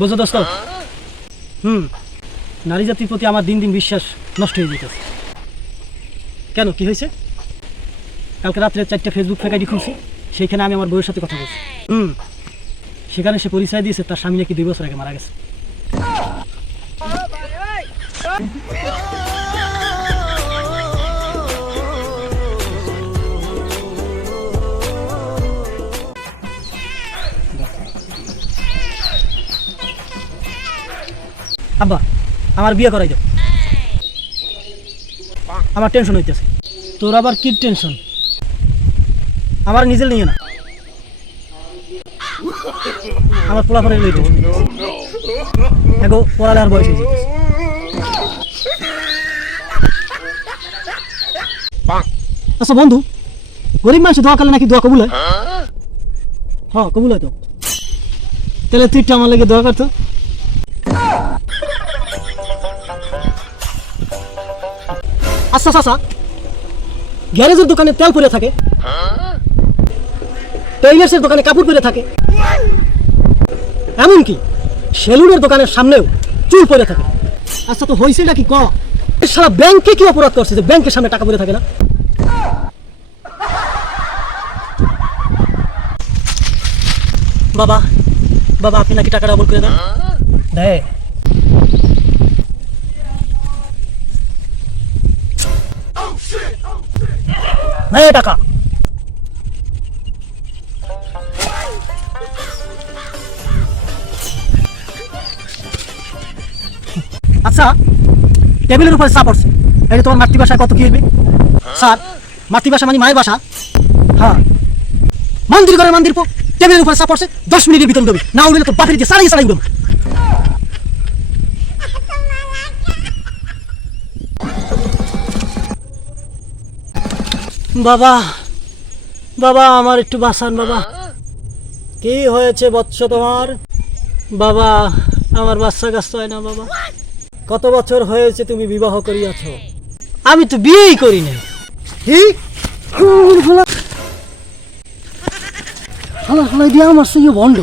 বুঝো দোস্ত, নারী জাতির প্রতি আমার দিন দিন বিশ্বাস নষ্ট হয়ে যেতেছে। কেন, কি হয়েছে? কালকে রাত্রে 4টা ফেসবুক ফেক আইডি খুলছি, সেইখানে আমি আমার বউয়ের সাথে কথা বলছি। সেখানে সে পরিচয় দিয়েছে তার স্বামী নাকি 2 বছর আগে মারা গেছে। আব্বা, আমার বিয়ে করাই দাও, আমার টেনশন হইতেছে। তোর আবার কি টেনশন? আমার নিজের নিয়ে না, আমার পোলাপানের লইতে এগো পড়ালেখার বয়স হয়েছে। আচ্ছা বন্ধু, গরিব মানুষ দোয়া করলে নাকি দোয়া কবুল হয়? হ্যাঁ কবুল হয় তো। তাহলে তুই আমার লাগে দোয়া করতো। আচ্ছা চাচা, গ্যারেজের দোকানে তেল পরে থাকে, টেইলার্সের দোকানে কাপড় পরে থাকে, এমনকি সেলুনের দোকানের সামনেও চুল পরে থাকে। আচ্ছা তো হয়েছে নাকি ক? সারা ব্যাংকে কি অপরাধ করছে যে ব্যাংকের সামনে টাকা পরে থাকে না? বাবা বাবা, আপনি নাকি টাকা ডাবল করে দেন। দেয় নেই টাকা। আচ্ছা, টেবিলের উপরে চা পড়ছে, এটা তোমার মাতৃভাষায় কত কি হবে? স্যার, মাতৃভাষা মানে মায়ের ভাষা। হ্যাঁ, মন্দির করে মন্দির পো, টেবিলের উপরে চা পড়ছে, 10 মিনিটের ভিতরে উঠবে, না উঠলে তো বাপের দিয়ে সারাই সারাই উঠবে। বাবা বাবা, আমার একটু বাঁচান বাবা। কি হয়েছে বৎস তোমার? বাবা, আমার বাচ্চা কাচ্চা হয় না বাবা। কত বছর হয়েছে তুমি বিবাহ করিয়াছ? আমি তো বিয়েই করি নাই। কি হালা হালা দিয়া আমার সঙ্গে বন্ধ।